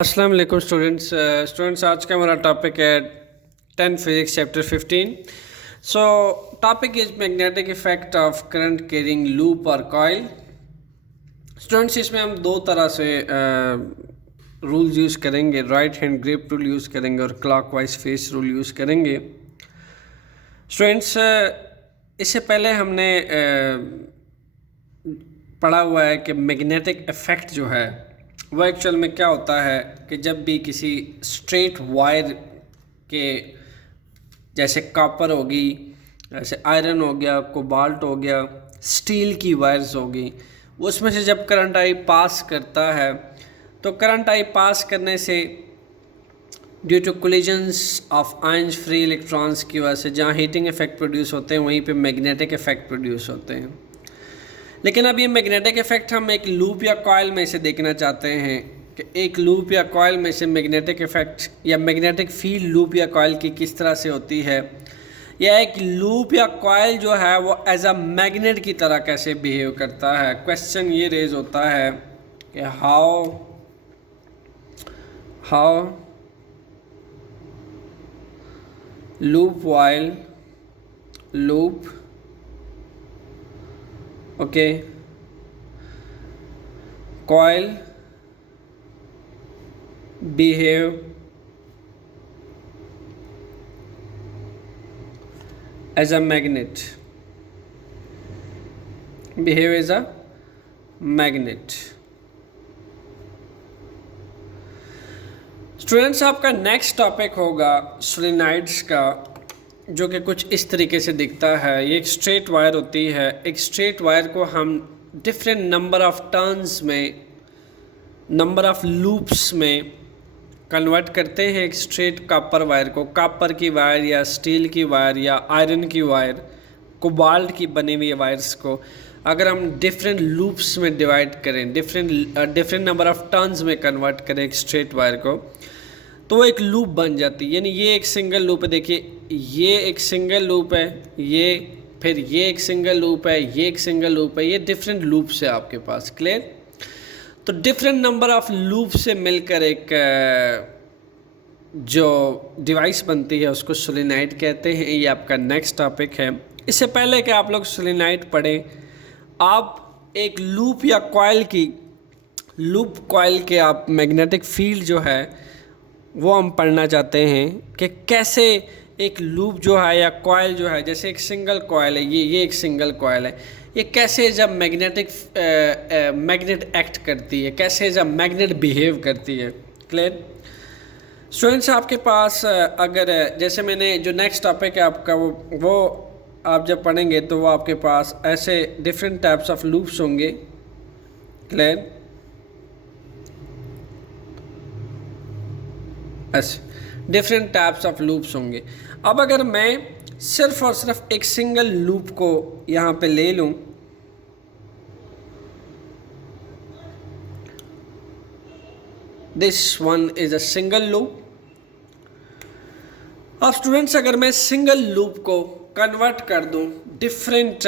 अस्सलाम वालेकुम स्टूडेंट्स आज का हमारा टॉपिक है 10 physics chapter 15। So topic is magnetic effect of current carrying loop और कॉइल। स्टूडेंट्स इसमें हम दो तरह से रूल्स यूज़ करेंगे, right hand grip rule use करेंगे और क्लॉकवाइज फेस रूल यूज़ करेंगे। स्टूडेंट्स इससे पहले हमने पढ़ा हुआ है कि मैग्नेटिक इफेक्ट जो है वो एक्चुअल में क्या होता है कि जब भी किसी स्ट्रेट वायर के, जैसे कॉपर होगी, जैसे आयरन हो गया, कोबाल्ट हो गया, स्टील की वायर्स होगी, उसमें से जब करंट आई पास करता है तो करंट आई पास करने से due to collisions of ions free electrons की वजह से जहाँ हीटिंग इफेक्ट प्रोड्यूस होते हैं वहीं पे मैग्नेटिक इफेक्ट प्रोड्यूस होते हैं। लेकिन अब ये मैग्नेटिक इफेक्ट हम एक लूप या कॉइल में से देखना चाहते हैं कि एक लूप या कॉइल में से मैग्नेटिक इफेक्ट या मैग्नेटिक फील्ड लूप या कॉइल की किस तरह से होती है, या एक लूप या कॉइल जो है वो एज अ मैग्नेट की तरह कैसे बिहेव करता है। क्वेश्चन ये रेज होता है कि how loop while loop coil behave as a magnet, students आपका नेक्स्ट टॉपिक होगा सोलेनॉइड्स का, जो कि कुछ इस तरीके से दिखता है। ये एक स्ट्रेट वायर होती है। एक स्ट्रेट वायर को हम डिफरेंट नंबर ऑफ टर्न्स में, नंबर ऑफ लूप्स में कन्वर्ट करते हैं। एक स्ट्रेट कॉपर वायर को कॉपर की वायर या स्टील की वायर या आयरन की वायर, कोबाल्ट की बनी हुई वायर्स को अगर हम डिफरेंट लूप्स में डिवाइड करें, डिफरेंट नंबर ऑफ टर्न्स में कन्वर्ट करें एक स्ट्रेट वायर को, तो वो एक लूप बन जाती है। यानी ये एक सिंगल लूप है, देखिए ये एक सिंगल लूप है, फिर ये एक सिंगल लूप है, ये एक सिंगल लूप है, ये डिफरेंट लूप्स है आपके पास। क्लियर? तो डिफरेंट नंबर ऑफ लूप से मिलकर एक जो डिवाइस बनती है उसको सोलेनॉइड कहते हैं। ये आपका नेक्स्ट टॉपिक है। इससे पहले कि आप लोग सोलेनॉइड पढ़ें, आप एक लूप या कॉइल के आप मैग्नेटिक फील्ड जो है वो हम पढ़ना चाहते हैं कि कैसे एक लूप जो है या कॉइल जो है, जैसे एक सिंगल कॉइल है, ये एक सिंगल कॉइल है, ये कैसे जब मैग्नेट एक्ट करती है, कैसे जब मैग्नेट बिहेव करती है। क्लियर? स्टूडेंट्स आपके पास अगर जैसे मैंने जो नेक्स्ट टॉपिक है आपका वो आप जब पढ़ेंगे तो वो आपके पास ऐसे डिफरेंट टाइप्स ऑफ लूप्स होंगे। क्लियर? ऐसे डिफरेंट टाइप्स ऑफ लूप्स होंगे। अब अगर मैं सिर्फ और सिर्फ एक सिंगल लूप को यहाँ पे ले लूँ, this one is a single loop. अब स्टूडेंट्स अगर मैं सिंगल लूप को कन्वर्ट कर दूँ डिफरेंट,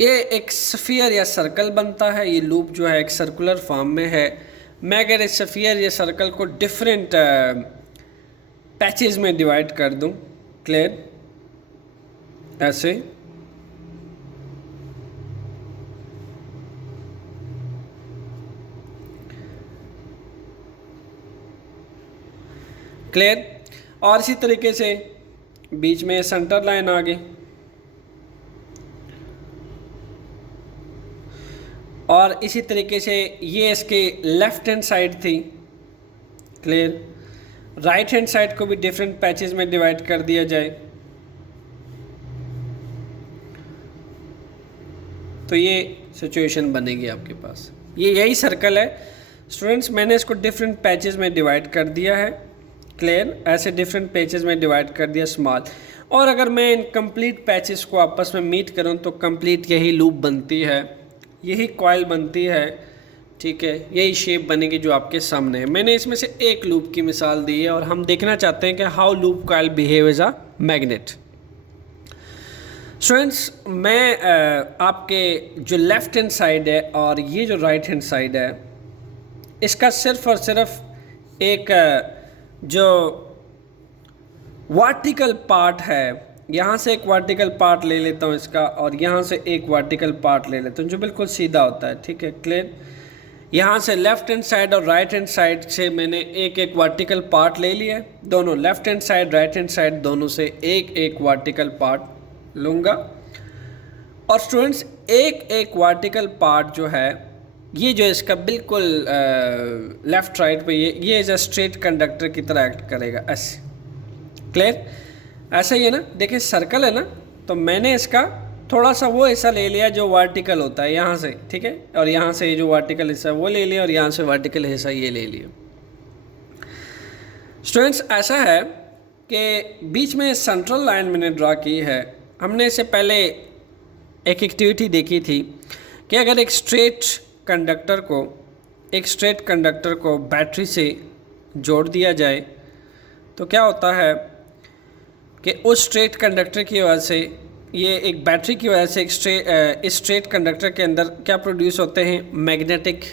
ये एक स्फीयर या सर्कल बनता है। ये लूप जो है एक सर्कुलर फॉर्म में है। मैं अगर इस स्फीयर या सर्कल को डिफरेंट पैचेस में डिवाइड कर दूं, क्लियर, ऐसे, क्लियर, और इसी तरीके से बीच में सेंटर लाइन आ गई और इसी तरीके से ये इसके लेफ्ट हैंड साइड थी। क्लियर? राइट हैंड साइड को भी डिफरेंट पैचेस में डिवाइड कर दिया जाए तो ये सिचुएशन बनेगी आपके पास। ये यही सर्कल है स्टूडेंट्स, मैंने इसको डिफरेंट पैचेस में डिवाइड कर दिया है। क्लियर? ऐसे डिफरेंट पैचेस में डिवाइड कर दिया स्मॉल। और अगर मैं इन कंप्लीट पैचेस को आपस में मीट करूं तो कंप्लीट यही लूप बनती है, यही कॉइल बनती है। ठीक है, यही शेप बनेगी जो आपके सामने है। मैंने इसमें से एक लूप की मिसाल दी है और हम देखना चाहते हैं कि how loop coil behave as a magnet. Students मैं आपके जो लेफ़्ट हैंड साइड है और ये जो राइट हैंड साइड है, इसका सिर्फ और सिर्फ एक जो वर्टिकल पार्ट है, यहाँ से एक वर्टिकल पार्ट ले लेता हूँ इसका, और यहाँ से एक वर्टिकल पार्ट ले लेता हूँ जो बिल्कुल सीधा होता है, ठीक है, क्लियर। यहाँ से लेफ़्ट हैंड साइड और राइट हैंड साइड से मैंने एक एक वर्टिकल पार्ट ले लिया है, दोनों left hand side right hand side दोनों से एक एक वर्टिकल पार्ट लूँगा। और स्टूडेंट्स एक एक वर्टिकल पार्ट जो है ये जो इसका बिल्कुल लेफ़्ट राइट पे ये एज अ स्ट्रेट कंडक्टर की तरह एक्ट करेगा, ऐसे, क्लियर। ऐसा ही है ना, देखिए सर्कल है ना, तो मैंने इसका थोड़ा सा वो हिस्सा ले लिया जो वर्टिकल होता है यहाँ से, ठीक है, और यहाँ से ये जो वर्टिकल हिस्सा वो ले लिया और यहाँ से वर्टिकल हिस्सा ये ले लिया। स्टूडेंट्स ऐसा है कि बीच में सेंट्रल लाइन मैंने ड्रा की है। हमने इससे पहले एक एक्टिविटी देखी थी कि अगर एक स्ट्रेट कंडक्टर को बैटरी से जोड़ दिया जाए तो क्या होता है कि उस स्ट्रेट कंडक्टर की वजह से, ये एक बैटरी की वजह से इस स्ट्रेट कंडक्टर के अंदर क्या प्रोड्यूस होते हैं, मैग्नेटिक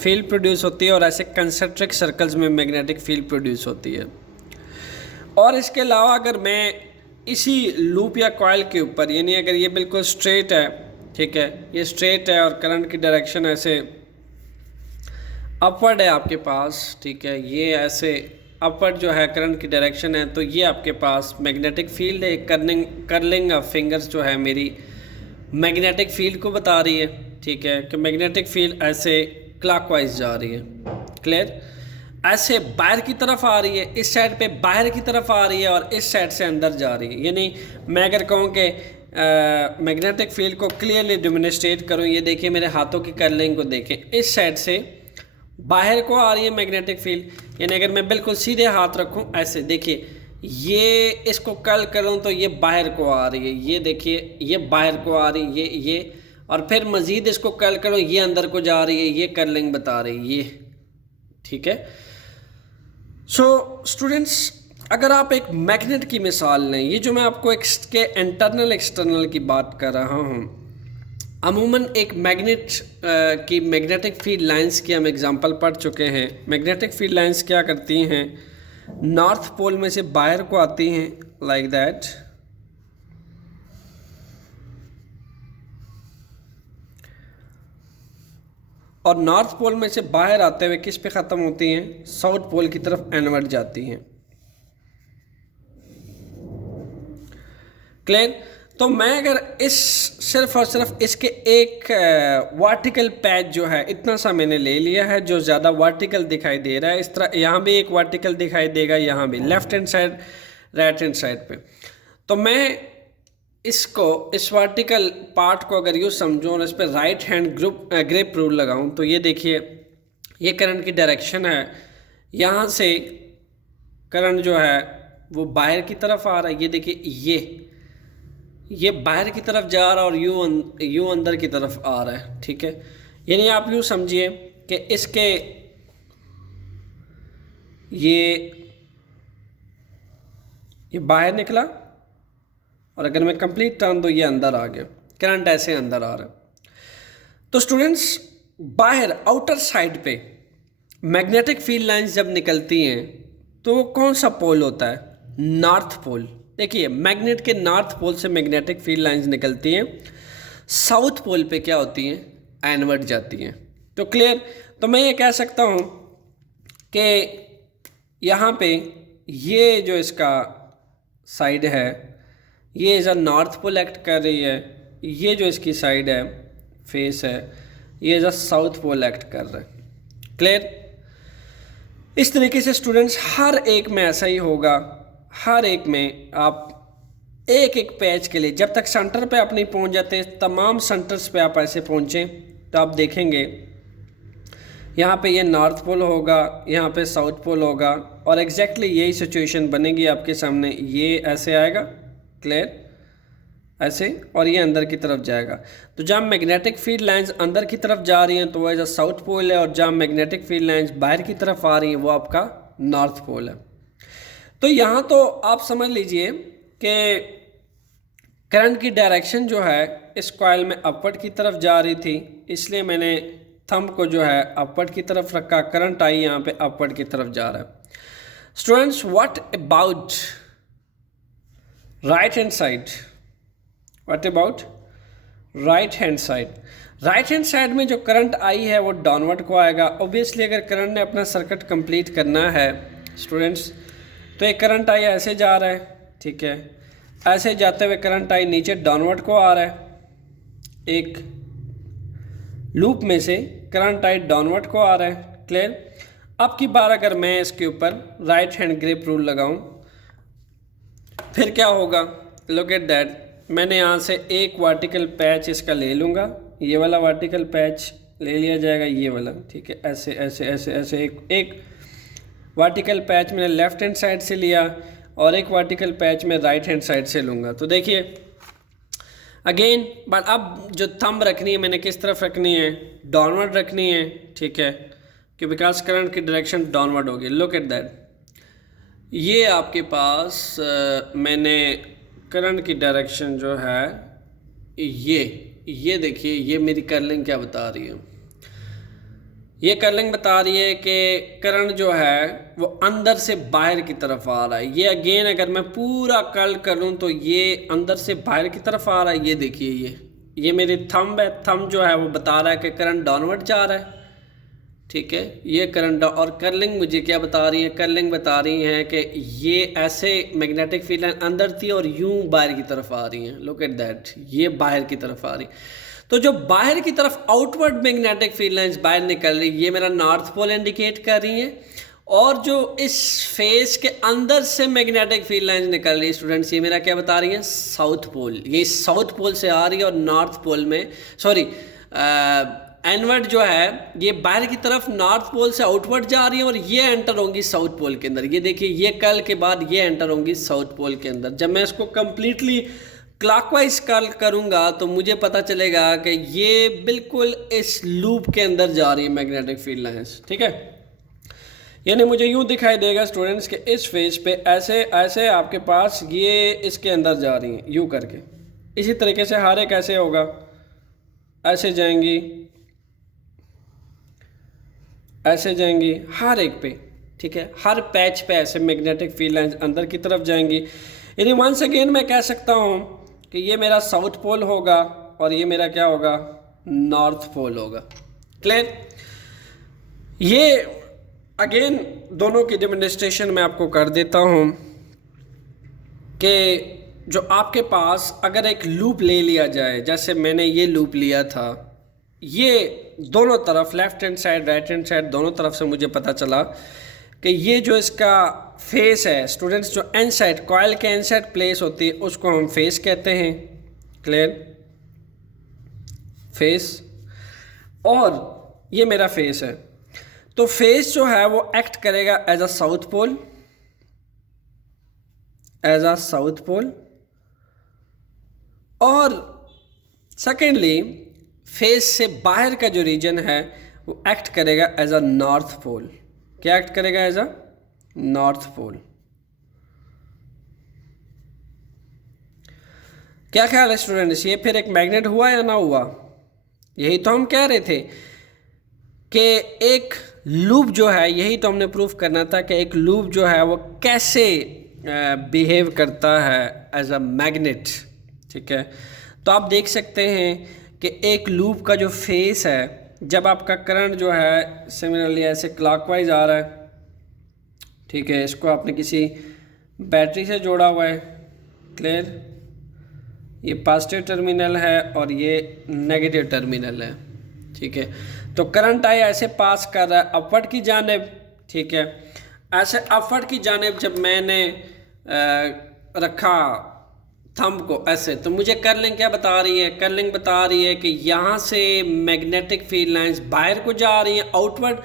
फील्ड प्रोड्यूस होती है, और ऐसे कंसेंट्रिक सर्कल्स में मैग्नेटिक फील्ड प्रोड्यूस होती है। और इसके अलावा अगर मैं इसी लूप या कॉइल के ऊपर, यानी अगर ये बिल्कुल स्ट्रेट है, ठीक है, ये स्ट्रेट है और करंट की डायरेक्शन ऐसे अपवर्ड है आपके पास, ठीक है, ये ऐसे अपवर्ड जो है करंट की डायरेक्शन है, तो ये आपके पास मैग्नेटिक फील्ड है। कर्लिंग ऑफ फिंगर्स जो है मेरी मैग्नेटिक फील्ड को बता रही है, ठीक है, कि मैग्नेटिक फील्ड ऐसे क्लॉकवाइज जा रही है, क्लियर, ऐसे बाहर की तरफ आ रही है, इस साइड पे बाहर की तरफ आ रही है और इस साइड से अंदर जा रही है। यानी मैं अगर कहूँ कि मैग्नेटिक फील्ड को क्लियरली डेमोन्स्ट्रेट करूँ, ये देखिए मेरे हाथों की कर्लिंग को देखें, इस साइड से बाहर को आ रही है मैग्नेटिक फील्ड, यानी अगर मैं बिल्कुल सीधे हाथ रखूं ऐसे, देखिए ये इसको कर्ल करूं तो ये बाहर को आ रही है, ये देखिए ये बाहर को आ रही है, ये और फिर मज़ीद इसको कर्ल करो, ये अंदर को जा रही है, ये कर्लिंग बता रही है, ये, ठीक है। सो स्टूडेंट्स, अगर आप एक मैग्नेट की मिसाल लें, ये जो मैं आपको के इंटरनल एक्सटर्नल की बात कर रहा हूँ, अमूमन एक मैग्नेट की मैग्नेटिक फील्ड लाइंस की हम एग्जांपल पढ़ चुके हैं। मैग्नेटिक फील्ड लाइंस क्या करती हैं, नॉर्थ पोल में से बाहर को आती हैं, लाइक दैट, और नॉर्थ पोल में से बाहर आते हुए किस पे ख़त्म होती हैं, साउथ पोल की तरफ इनवर्ट जाती हैं, क्लियर। तो मैं अगर इस सिर्फ और सिर्फ इसके एक वर्टिकल पैच जो है इतना सा मैंने ले लिया है जो ज़्यादा वर्टिकल दिखाई दे रहा है, इस तरह यहाँ भी एक वर्टिकल दिखाई देगा, यहाँ भी left hand side right hand side पे, तो मैं इसको इस वर्टिकल पार्ट को अगर यूँ समझूँ और इस पर राइट हैंड ग्रिप रूल लगाऊँ, तो ये देखिए ये करंट की डायरेक्शन है, यहाँ से करंट जो है वो बाहर की तरफ आ रहा है, ये देखिए ये बाहर की तरफ जा रहा है और यूँ अंदर की तरफ आ रहा है, ठीक है। यानी आप यूँ समझिए कि इसके ये बाहर निकला और अगर मैं कंप्लीट टर्न तो ये अंदर आ गया, करंट ऐसे अंदर आ रहा है। तो स्टूडेंट्स, बाहर आउटर साइड पे मैग्नेटिक फील्ड लाइंस जब निकलती हैं तो वो कौन सा पोल होता है, नॉर्थ पोल। देखिए मैग्नेट के नॉर्थ पोल से मैग्नेटिक फील्ड लाइंस निकलती हैं, साउथ पोल पे क्या होती हैं, इनवर्ट जाती हैं। तो क्लियर, तो मैं ये कह सकता हूँ कि यहाँ पे ये जो इसका साइड है ये as a north pole act कर रही है, ये जो इसकी साइड है फेस है ये as a south pole act कर रहा है, क्लियर। इस तरीके से स्टूडेंट्स हर एक में ऐसा ही होगा, हर एक में आप एक एक पैच के लिए जब तक सेंटर पे आप नहीं पहुंच जाते, तमाम सेंटर्स पे आप ऐसे पहुंचें तो आप देखेंगे यहाँ पे ये नॉर्थ पोल होगा, यहाँ पे साउथ पोल होगा और एग्जैक्टली यही सिचुएशन बनेगी आपके सामने। ये ऐसे आएगा, क्लियर, ऐसे, और ये अंदर की तरफ जाएगा। तो जहाँ मैग्नेटिक फील्ड लाइंस अंदर की तरफ जा रही हैं तो वो एज अ साउथ पोल है, और जहाँ मैग्नेटिक फील्ड लाइंस बाहर की तरफ आ रही हैं वो आपका नॉर्थ पोल है। तो यहाँ तो आप समझ लीजिए कि करंट की डायरेक्शन जो है इस कॉइल में अपवर्ड की तरफ जा रही थी, इसलिए मैंने थंब को जो है अपवर्ड की तरफ रखा, करंट आई यहाँ पे अपवर्ड की तरफ जा रहा है। Students, what about right hand side? What about right hand side? Right hand side में जो करंट आई है वो डाउनवर्ड को आएगा। ऑब्वियसली अगर करंट ने अपना सर्किट कंप्लीट करना है स्टूडेंट्स, तो एक करंट आई ऐसे जा रहा है, ठीक है, ऐसे जाते हुए करंट आई नीचे डाउनवर्ड को आ रहा है। एक लूप में से करंट आई डाउनवर्ड को आ रहा है। क्लियर? अब की बार अगर मैं इसके ऊपर राइट हैंड ग्रिप रूल लगाऊं, फिर क्या होगा? लुक एट दैट, मैंने यहाँ से एक वर्टिकल पैच इसका ले लूँगा, ये वाला वर्टिकल पैच ले लिया जाएगा, ये वाला, ठीक है, ऐसे ऐसे ऐसे ऐसे एक वर्टिकल पैच मैंने लेफ्ट हैंड साइड से लिया और एक वर्टिकल पैच मैं राइट हैंड साइड से लूँगा। तो देखिए अगेन, बट अब जो थंब रखनी है मैंने किस तरफ रखनी है? डाउनवर्ड रखनी है, ठीक है, कि बिकॉज करंट की डायरेक्शन डाउनवर्ड होगी। लुक एट दैट, ये आपके पास मैंने करंट की डायरेक्शन जो है ये देखिए, ये मेरी कर्लिंग क्या बता रही है? ये कर्लिंग बता रही है कि करंट जो है वो अंदर से बाहर की तरफ आ रहा है। ये अगेन अगर मैं पूरा कर्ल करूं तो ये अंदर से बाहर की तरफ आ रहा है। ये देखिए, ये मेरी थंब है, थंब जो है वो बता रहा है कि करंट डाउनवर्ड जा रहा है, ठीक है, ये करंट। और कर्लिंग मुझे क्या बता रही है? कर्लिंग बता रही है कि ये ऐसे मैग्नेटिक फील्ड लाइन अंदर थी और यूं बाहर की तरफ आ रही हैं। लुक एट दैट, ये बाहर की तरफ आ रही। तो जो बाहर की तरफ आउटवर्ड मैग्नेटिक फील्ड लाइंस बाहर निकल रही, ये मेरा नॉर्थ पोल इंडिकेट कर रही है। और जो इस फेस के अंदर से मैग्नेटिक फील्ड लाइंस निकल रही है स्टूडेंट्स, ये मेरा क्या बता रही है? South pole. ये साउथ पोल से आ रही है और नॉर्थ पोल में, सॉरी, एनवर्ड जो है ये बाहर की तरफ नॉर्थ पोल से आउटवर्ड जा रही है और ये एंटर होंगी साउथ पोल के अंदर। ये देखिए, ये कर्ल के बाद ये एंटर होंगी साउथ पोल के अंदर। जब मैं इसको कंप्लीटली क्लॉकवाइज कर्ल करूंगा तो मुझे पता चलेगा कि ये बिल्कुल इस लूप के अंदर जा रही है मैग्नेटिक फील्ड लाइंस, ठीक है। यानी मुझे यूँ दिखाई देगा स्टूडेंट्स के इस फेज पे ऐसे ऐसे आपके पास ये इसके अंदर जा रही हैं यूँ करके। इसी तरीके से हर एक ऐसे होगा, ऐसे जाएंगी, ऐसे जाएंगी हर एक पे, ठीक है, हर पैच पे ऐसे मैग्नेटिक फील्ड लाइंस अंदर की तरफ जाएंगी। यानी वंस अगेन मैं कह सकता हूँ कि ये मेरा साउथ पोल होगा और ये मेरा क्या होगा? नॉर्थ पोल होगा। क्लियर? ये अगेन दोनों की डेमोन्स्ट्रेशन मैं आपको कर देता हूँ कि जो आपके पास अगर एक लूप ले लिया जाए, जैसे मैंने ये लूप लिया था, ये दोनों तरफ left hand side right hand side दोनों तरफ से मुझे पता चला कि ये जो इसका फेस है स्टूडेंट्स, जो एन साइड कॉइल के एन साइड प्लेस होती है उसको हम फेस कहते हैं। क्लियर? फेस, और ये मेरा फेस है। तो फेस जो है वो एक्ट करेगा as a south pole, as a south pole. और सेकेंडली फेस से बाहर का जो रीजन है वो एक्ट करेगा एज अ नॉर्थ पोल। क्या एक्ट करेगा? As a north pole. क्या ख्याल है स्टूडेंट्स, ये फिर एक मैग्नेट हुआ या ना हुआ? यही तो हम कह रहे थे कि एक लूप जो है, यही तो हमने प्रूफ करना था कि एक लूप जो है वो कैसे बिहेव करता है एज अ मैग्नेट, ठीक है। तो आप देख सकते हैं कि एक लूप का जो फेस है, जब आपका करंट जो है सिमिलरली ऐसे क्लॉकवाइज आ रहा है, ठीक है, इसको आपने किसी बैटरी से जोड़ा हुआ है। क्लियर? ये पॉजिटिव टर्मिनल है और ये नेगेटिव टर्मिनल है, ठीक है। तो करंट आई ऐसे पास कर रहा है अपवर्ड की जानिब, ठीक है। ऐसे अपवर्ड की जानिब जब मैंने रखा थंब को ऐसे, तो मुझे कर्लिंग क्या बता रही है? कर्लिंग बता रही है कि यहाँ से मैग्नेटिक फील्ड लाइंस बाहर को जा रही हैं आउटवर्ड।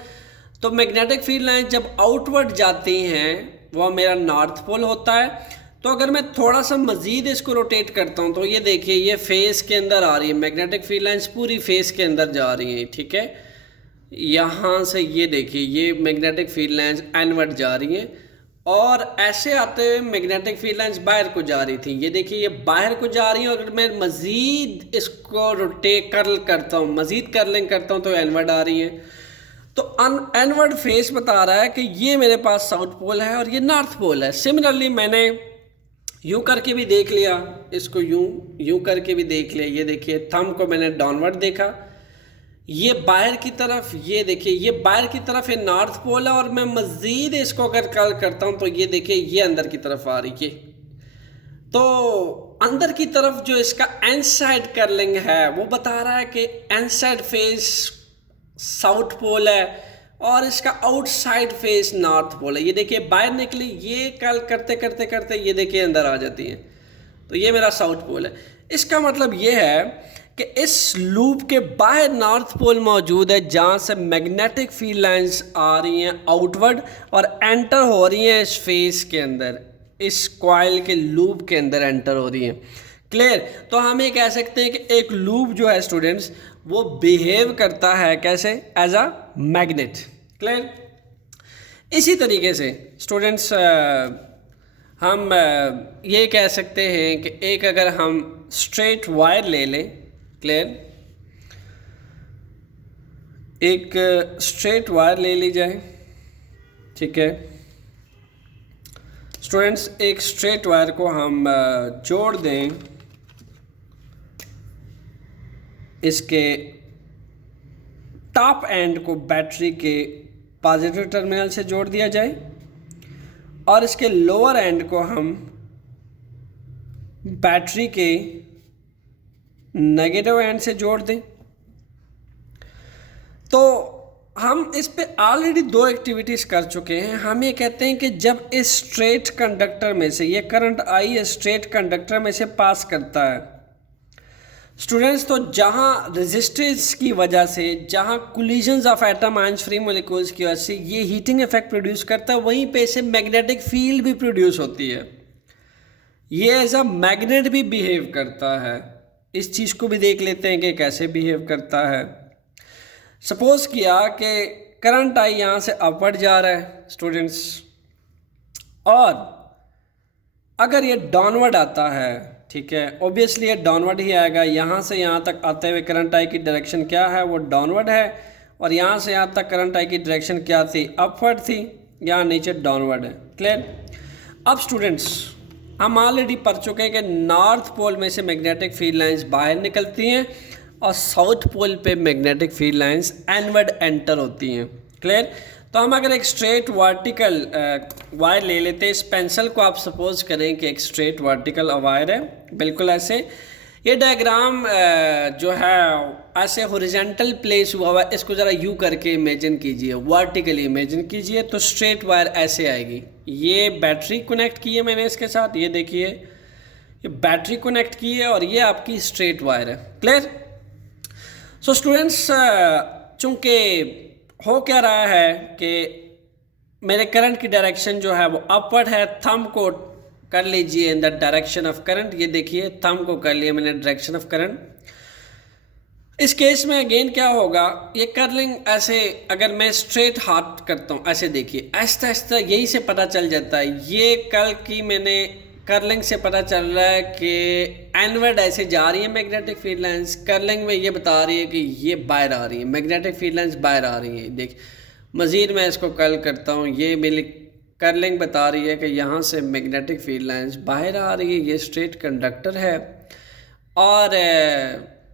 तो मैग्नेटिक फील्ड लाइंस जब आउटवर्ड जाती हैं वह मेरा नॉर्थ पोल होता है। तो अगर मैं थोड़ा सा मज़ीद इसको रोटेट करता हूँ तो ये देखिए, ये फेस के अंदर आ रही है मैग्नेटिक फील्ड लाइंस, पूरी फेस के अंदर जा रही हैं, ठीक है। यहाँ से ये देखिए, ये मैग्नेटिक फील्ड लाइंस एनवर्ड जा रही हैं और ऐसे आते हुए मैग्नेटिक फील्ड लाइंस बाहर को जा रही थी। ये देखिए, ये बाहर को जा रही है, और अगर मैं मज़ीद इसको रोटेट कर्ल करता हूँ, मज़ीद कर्लिंग करता हूँ, तो एनवर्ड आ रही है। तो एनवर्ड फेस बता रहा है कि ये मेरे पास साउथ पोल है और ये नॉर्थ पोल है। सिमिलरली मैंने यूँ करके भी देख लिया, इसको यूँ करके भी देख लिया। ये देखिए, थंब को मैंने डाउनवर्ड देखा, ये बाहर की तरफ, ये देखिए ये बाहर की तरफ, ये नॉर्थ पोल है। और मैं मज़ीद इसको अगर कर्ल करता हूँ तो ये देखिए ये अंदर की तरफ आ रही है। तो अंदर की तरफ जो इसका एन साइड कर्लिंग है वो बता रहा है कि N side face south pole है और इसका आउटसाइड फेस नॉर्थ पोल है। ये देखिए बाहर निकली, ये कर्ल करते करते करते ये देखिए अंदर आ जाती है। तो ये मेरा साउथ पोल है। इसका मतलब ये है कि इस लूप के बाहर नॉर्थ पोल मौजूद है, जहाँ से मैग्नेटिक फील्ड लाइंस आ रही हैं आउटवर्ड और एंटर हो रही हैं इस फेस के अंदर, इस कॉइल के लूप के अंदर एंटर हो रही हैं। क्लियर? तो हम ये कह सकते हैं कि एक लूप जो है स्टूडेंट्स, वो बिहेव करता है कैसे? As a magnet. क्लियर? इसी तरीके से स्टूडेंट्स हम ये कह सकते हैं कि एक अगर हम स्ट्रेट वायर ले लें, क्लियर, एक स्ट्रेट वायर ले ली जाए, ठीक है स्टूडेंट्स, एक स्ट्रेट वायर को हम जोड़ दें इसके टॉप एंड को बैटरी के पॉजिटिव टर्मिनल से जोड़ दिया जाए और इसके लोअर एंड को हम बैटरी के नेगेटिव एंड से जोड़ दें। तो हम इस पे ऑलरेडी 2 एक्टिविटीज़ कर चुके हैं। हम ये कहते हैं कि जब इस स्ट्रेट कंडक्टर में से ये करंट आई है, स्ट्रेट कंडक्टर में से पास करता है स्टूडेंट्स, तो जहाँ रेजिस्टेंस की वजह से, जहाँ collisions of atom ions free molecules की वजह से ये हीटिंग इफेक्ट प्रोड्यूस करता है, वहीं पे इसे मैग्नेटिक फील्ड भी प्रोड्यूस होती है। ये एज अ मैग्नेट भी बिहेव करता है। इस चीज़ को भी देख लेते हैं कि कैसे बिहेव करता है। सपोज किया कि करंट आई यहाँ से अपवर्ड जा रहा है स्टूडेंट्स, और अगर ये डाउनवर्ड आता है, ठीक है, ऑब्वियसली ये डाउनवर्ड ही आएगा। यहाँ से यहाँ तक आते हुए करंट आई की डायरेक्शन क्या है? वो डाउनवर्ड है। और यहाँ से यहाँ तक करंट आई की डायरेक्शन क्या थी? अपवर्ड थी। यहाँ नीचे डाउनवर्ड है। क्लियर? अब स्टूडेंट्स हम ऑलरेडी पढ़ चुके हैं कि नॉर्थ पोल में से मैग्नेटिक फील्ड लाइंस बाहर निकलती हैं और साउथ पोल पे मैग्नेटिक फील्ड लाइंस एनवर्ड एंटर होती हैं। क्लियर? तो हम अगर एक स्ट्रेट वर्टिकल वायर ले लेते हैं, इस पेंसिल को आप सपोज करें कि एक स्ट्रेट वर्टिकल वायर है, बिल्कुल ऐसे। ये डायग्राम जो है ऐसे हॉरिजॉन्टल प्लेस हुआ हुआ है, इसको ज़रा यू करके इमेजिन कीजिए, वर्टिकली इमेजिन कीजिए। तो स्ट्रेट वायर ऐसे आएगी। ये बैटरी कनेक्ट की है मैंने इसके साथ, ये देखिए ये बैटरी कनेक्ट की है और ये आपकी स्ट्रेट वायर है। क्लियर? सो स्टूडेंट्स चूँकि हो क्या रहा है कि मेरे करंट की डायरेक्शन जो है वो अपवर्ड है, थंब को कर लीजिए in the direction of current. ये देखिए थंब को कर लिया मैंने डायरेक्शन ऑफ करंट। इस केस में अगेन क्या होगा, ये कर्लिंग ऐसे अगर मैं स्ट्रेट हाथ करता हूँ, ऐसे देखिए आहिस्ता आहिस्ता यही से पता चल जाता है। ये कल की मैंने कर्लिंग से पता चल रहा है कि एनवर्ड ऐसे जा रही है मैग्नेटिक फील्ड लाइंस, कर्लिंग में ये बता रही है कि ये बाहर आ रही है, मैग्नेटिक फील्ड लाइंस बाहर आ रही है। देख मज़ीद मैं इसको कर्ल करता हूँ, ये मेरी कर्लिंग बता रही है कि यहाँ से मैग्नेटिक फील्ड लाइंस बाहर आ रही है। ये स्ट्रेट कंडक्टर है और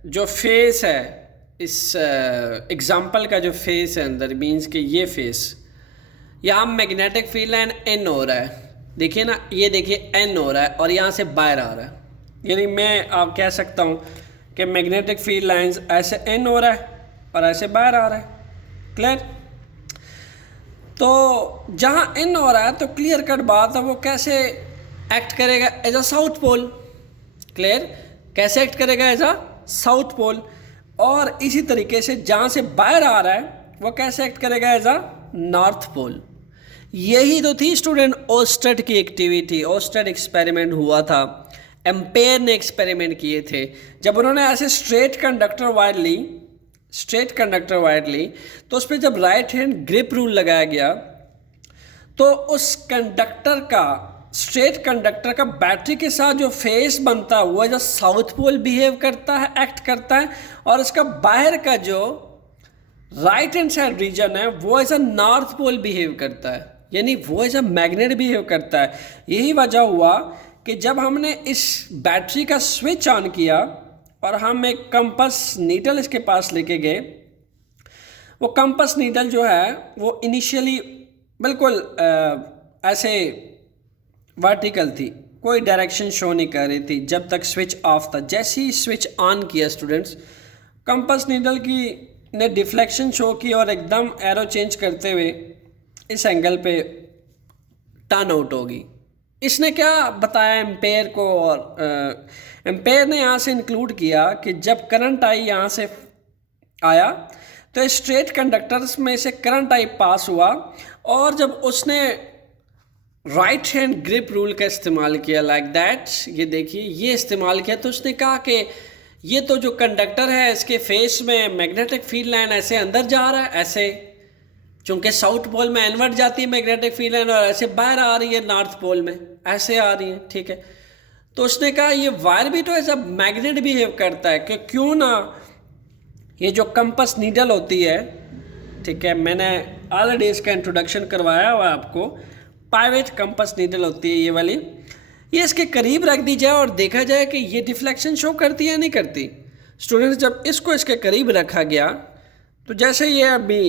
जो फेस है इस एग्ज़ाम्पल का, जो फेस है अंदर, मीन्स कि ये फेस यहाँ मैग्नेटिक फील्ड लाइन इन हो रहा है, देखिए ना, ये देखिए एन हो रहा है और यहाँ से बाहर आ रहा है। यानी मैं आप कह सकता हूँ कि मैग्नेटिक फील्ड लाइंस ऐसे एन हो रहा है और ऐसे बाहर आ रहा है। क्लियर? तो जहाँ इन हो रहा है तो क्लियर कट बात है, वो कैसे एक्ट करेगा? As a south pole. Clear? कैसे एक्ट करेगा? As a south pole. और इसी तरीके से जहाँ से बाहर आ रहा है वो कैसे एक्ट करेगा? As a north pole. यही तो थी स्टूडेंट ओस्टेड की एक्टिविटी। ओस्टेड एक्सपेरिमेंट हुआ था, एम्पेयर ने एक्सपेरिमेंट किए थे। जब उन्होंने ऐसे स्ट्रेट कंडक्टर वायर ली तो उस पर जब राइट हैंड ग्रिप रूल लगाया गया तो उस कंडक्टर का, स्ट्रेट कंडक्टर का बैटरी के साथ जो फेस बनता है वो as a south pole behave करता है, एक्ट करता है, और इसका बाहर का जो राइट हैंड साइड रीजन है वो as a north pole behave करता है, यानी वो एज अ मैग्नेट बिहेव करता है। यही वजह हुआ कि जब हमने इस बैटरी का स्विच ऑन किया और हम एक कंपास नीडल इसके पास लेके गए, वो कंपास नीडल जो है वो इनिशियली बिल्कुल ऐसे वर्टिकल थी, कोई डायरेक्शन शो नहीं कर रही थी जब तक स्विच ऑफ था। जैसे ही स्विच ऑन किया स्टूडेंट्स, कंपास नीडल की ने डिफ्लेक्शन शो की और एकदम एरो चेंज करते हुए इस एंगल पे टर्न आउट होगी। इसने क्या बताया एम्पेयर को, और एम्पेयर ने यहाँ से इंक्लूड किया कि जब करंट आई यहाँ से आया तो स्ट्रेट कंडक्टर्स में से करंट आई पास हुआ, और जब उसने राइट हैंड ग्रिप रूल का इस्तेमाल किया लाइक दैट, ये देखिए ये इस्तेमाल किया, तो उसने कहा कि ये तो जो कंडक्टर है इसके फेस में मैग्नेटिक फील्ड लाइन ऐसे अंदर जा रहा है, ऐसे चूँकि साउथ पोल में इन्वर्ट जाती है मैग्नेटिक फील्ड लाइन, और ऐसे बाहर आ रही है नॉर्थ पोल में, ऐसे आ रही है, ठीक है। तो उसने कहा ये वायर भी तो ऐसा मैग्नेट बिहेव करता है कि क्यों ना ये जो कंपास नीडल होती है, ठीक है, मैंने ऑलरेडी इसका इंट्रोडक्शन करवाया हुआ आपको, पाइवेट कंपास नीडल होती है ये वाली, ये इसके करीब रख दी जाए और देखा जाए कि ये डिफ्लेक्शन शो करती है या नहीं करती। स्टूडेंट्स, जब इसको इसके करीब रखा गया तो जैसे ये अभी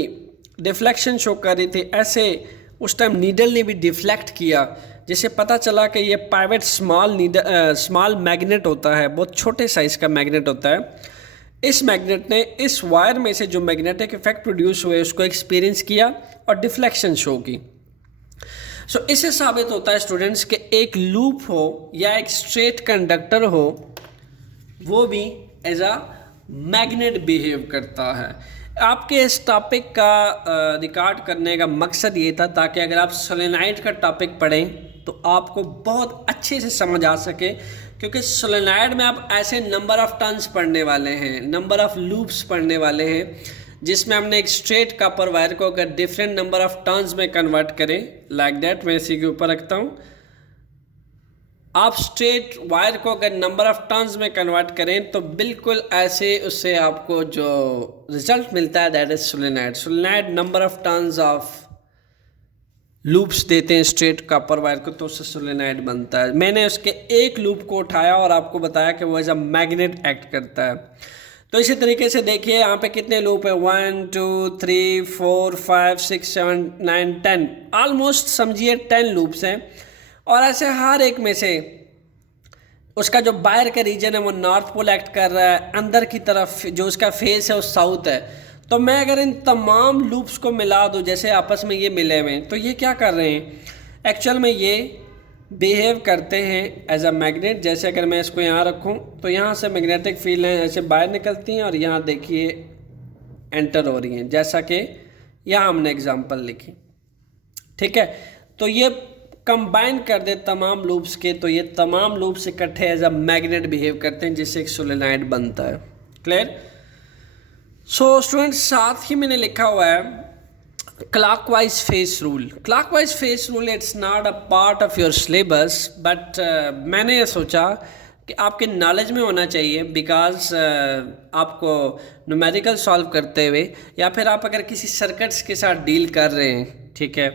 डिफ्लेक्शन शो कर रही थी, ऐसे उस टाइम नीडल ने भी डिफ्लेक्ट किया, जिससे पता चला कि ये पाइवेट स्मॉल मैग्नेट होता है, बहुत छोटे साइज़ का मैग्नेट होता है। इस मैग्नेट ने इस वायर में से जो मैग्नेटिक इफेक्ट प्रोड्यूस हुए उसको एक्सपीरियंस किया और डिफ्लेक्शन शो की। सो इससे साबित होता है स्टूडेंट्स कि एक लूप हो या एक स्ट्रेट कंडक्टर हो, वो भी एज अ मैग्नेट बिहेव करता है। आपके इस टॉपिक का रिकॉर्ड करने का मकसद ये था ताकि अगर आप सोलेनाइड का टॉपिक पढ़ें तो आपको बहुत अच्छे से समझ आ सके, क्योंकि सोलेनाइड में आप ऐसे नंबर ऑफ टर्न्स पढ़ने वाले हैं, नंबर ऑफ लूप्स पढ़ने वाले हैं, जिसमें हमने एक स्ट्रेट कॉपर वायर को अगर डिफरेंट नंबर ऑफ टर्न्स में कन्वर्ट करें लाइक दैट, मैं इसी के ऊपर रखता हूँ, आप स्ट्रेट वायर को अगर नंबर ऑफ टर्न्स में कन्वर्ट करें तो बिल्कुल ऐसे उससे आपको जो रिजल्ट मिलता है that is solenoid. Solenoid number of turns of loops देते हैं स्ट्रेट कॉपर वायर को, तो उससे सोलेनाइड बनता है। मैंने उसके एक लूप को उठाया और आपको बताया कि वो एज अ मैग्नेट एक्ट करता है। तो इसी तरीके से देखिए यहाँ पे कितने लूप है, 1 2 3 4 5 6 7 9 10, ऑलमोस्ट समझिए 10 लूप्स हैं, और ऐसे हर एक में से उसका जो बाहर का रीजन है वो नॉर्थ पोल एक्ट कर रहा है, अंदर की तरफ जो उसका फेस है वो साउथ है। तो मैं अगर इन तमाम लूप्स को मिला दूँ जैसे आपस में ये मिले हुए हैं, तो ये क्या कर रहे हैं, एक्चुअल में ये बिहेव करते हैं एज अ मैग्नेट। जैसे अगर मैं इसको यहाँ रखूँ तो यहाँ से मैग्नेटिक फील्ड हैं ऐसे बाहर निकलती हैं और यहाँ देखिए एंटर हो रही हैं, जैसा कि यहाँ हमने एग्जांपल लिखी, ठीक है। तो ये कंबाइन कर दे तमाम लूप्स के, तो ये तमाम लूप्स इकट्ठे एज अ मैग्नेट बिहेव करते हैं, जिससे एक सोलेनाइड बनता है। क्लियर? सो स्टूडेंट्स, साथ ही मैंने लिखा हुआ है clockwise face rule. Clockwise face rule it's not a part of your syllabus, but मैंने ये सोचा कि आपके नॉलेज में होना चाहिए, बिकॉज आपको न्यूमेरिकल सॉल्व करते हुए या फिर आप अगर किसी सर्किट्स के साथ डील कर रहे हैं, ठीक है,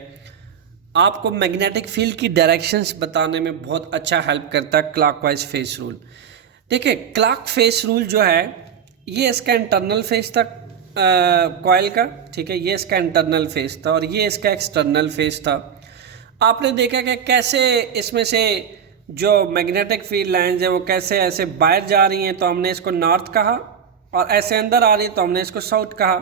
आपको मैग्नेटिक फील्ड की डायरेक्शंस बताने में बहुत अच्छा हेल्प करता है क्लॉकवाइज फेस रूल। देखिए, क्लॉक फेस रूल जो है ये इसका इंटरनल फेस था कॉइल का, ठीक है, ये इसका इंटरनल फेस था और ये इसका एक्सटर्नल फेस था। आपने देखा कि कैसे इसमें से जो मैग्नेटिक फील्ड लाइंस हैं वो कैसे ऐसे बाहर जा रही हैं, तो हमने इसको नॉर्थ कहा, और ऐसे अंदर आ रही है तो हमने इसको साउथ कहा।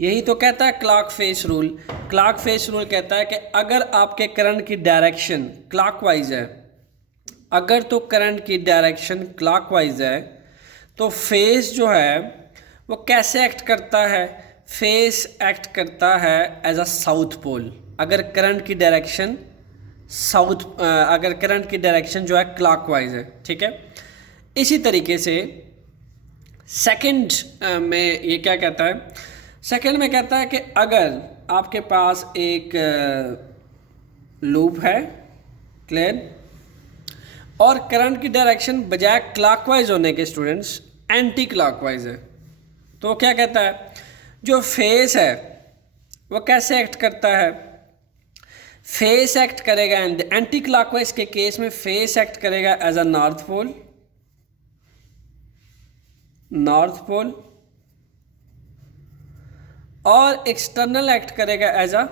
यही तो कहता है clock face rule. Clock face rule कहता है कि अगर आपके करंट की डायरेक्शन क्लॉकवाइज है, अगर तो करंट की डायरेक्शन क्लॉकवाइज है, तो फेस जो है वो कैसे एक्ट करता है, फेस एक्ट करता है एज अ साउथ पोल। अगर करंट की डायरेक्शन अगर करंट की डायरेक्शन जो है क्लॉकवाइज है, ठीक है। इसी तरीके से सेकंड में ये क्या कहता है, सेकंड में कहता है कि अगर आपके पास एक लूप है, क्लियर। और करंट की डायरेक्शन बजाय क्लॉकवाइज होने के स्टूडेंट्स एंटी क्लॉकवाइज है। तो क्या कहता है, जो फेस है वो कैसे एक्ट करता है, फेस एक्ट करेगा एंटी क्लॉकवाइज के केस में फेस एक्ट करेगा एज अ नॉर्थ पोल, और एक्सटर्नल एक्ट करेगा as a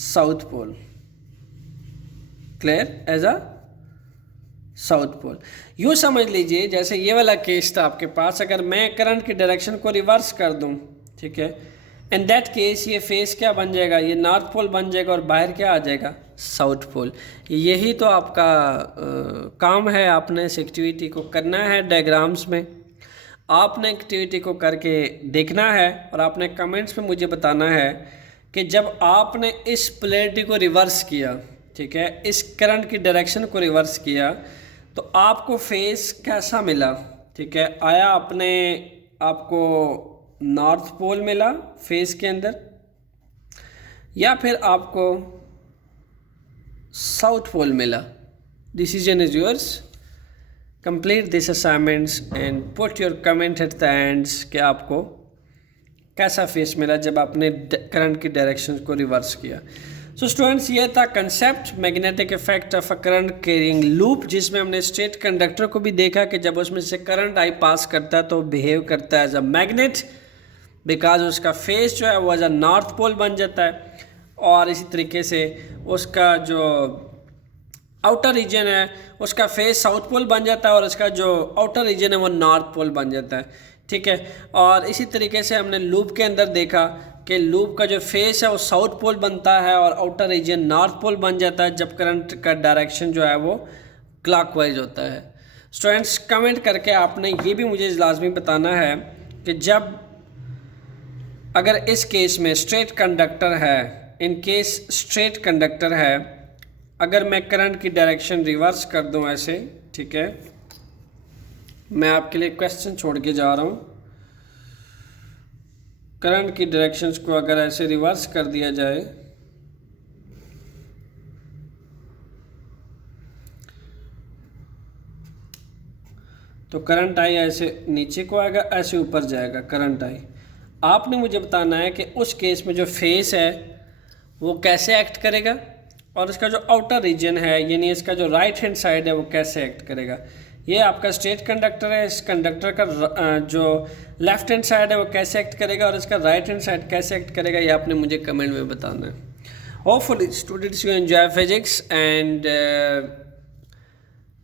south pole, clear, as a south pole. यूँ समझ लीजिए जैसे ये वाला केस था आपके पास, अगर मैं करंट की डायरेक्शन को रिवर्स कर दूं, ठीक है, इन दैट केस ये फेस क्या बन जाएगा, ये नॉर्थ पोल बन जाएगा और बाहर क्या आ जाएगा, साउथ पोल। यही तो आपका काम है, आपने इस एक्टिविटी को करना है डायग्राम्स में, आपने एक्टिविटी को करके देखना है और आपने कमेंट्स में मुझे बताना है कि जब आपने इस पोलैरिटी को रिवर्स किया, ठीक है, इस करंट की डायरेक्शन को रिवर्स किया, तो आपको फेस कैसा मिला, ठीक है, आया आपको नॉर्थ पोल मिला फेस के अंदर, या फिर आपको साउथ पोल मिला। Decision is yours. Complete this assignments and put your comment at the ends कि आपको कैसा फेस मिला जब आपने करंट की डायरेक्शन को रिवर्स किया। सो स्टूडेंट्स, ये था concept magnetic effect of a current carrying loop, जिसमें हमने स्ट्रेट कंडक्टर को भी देखा कि जब उसमें से करंट आई पास करता है तो बिहेव करता है एज अ मैग्नेट, बिकॉज उसका फेस जो है वो एज अ नॉर्थ पोल बन जाता है, और इसी तरीके से उसका जो आउटर रीजन है उसका फेस साउथ पोल बन जाता है और उसका जो आउटर रीजन है वो नॉर्थ पोल बन जाता है, ठीक है। और इसी तरीके से हमने लूप के अंदर देखा कि लूप का जो फेस है वो साउथ पोल बनता है और आउटर रीजन नॉर्थ पोल बन जाता है जब करंट का डायरेक्शन जो है वो क्लॉकवाइज होता है। स्टूडेंट्स, कमेंट करके आपने ये भी मुझे लाजमी बताना है कि जब अगर इस केस में स्ट्रेट कंडक्टर है, इन केस स्ट्रेट कंडक्टर है, अगर मैं करंट की डायरेक्शन रिवर्स कर दूं ऐसे, ठीक है, मैं आपके लिए क्वेश्चन छोड़ के जा रहा हूं, करंट की डायरेक्शंस को अगर ऐसे रिवर्स कर दिया जाए तो करंट आई ऐसे नीचे को आएगा, ऐसे ऊपर जाएगा करंट आई। आपने मुझे बताना है कि उस केस में जो फेस है वो कैसे एक्ट करेगा और इसका जो आउटर रीजन है यानी इसका जो राइट हैंड साइड है वो कैसे एक्ट करेगा। ये आपका स्ट्रेट कंडक्टर है, इस कंडक्टर का जो लेफ्ट हैंड साइड है वो कैसे एक्ट करेगा और इसका राइट हैंड साइड कैसे एक्ट करेगा, ये आपने मुझे कमेंट में बताना है। Hopefully students you enjoy physics and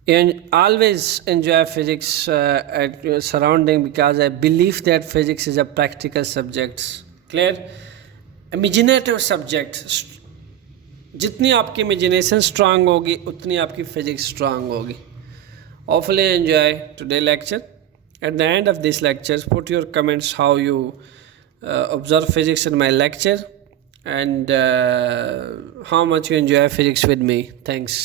always enjoy physics at your surrounding, because I believe that physics is a practical subject, clear, imaginative subject। जितनी आपकी imagination strong होगी उतनी आपकी physics strong होगी। Hopefully enjoy today's lecture. At the end of this lecture, put your comments how you observe physics in my lecture and how much you enjoy physics with me. Thanks.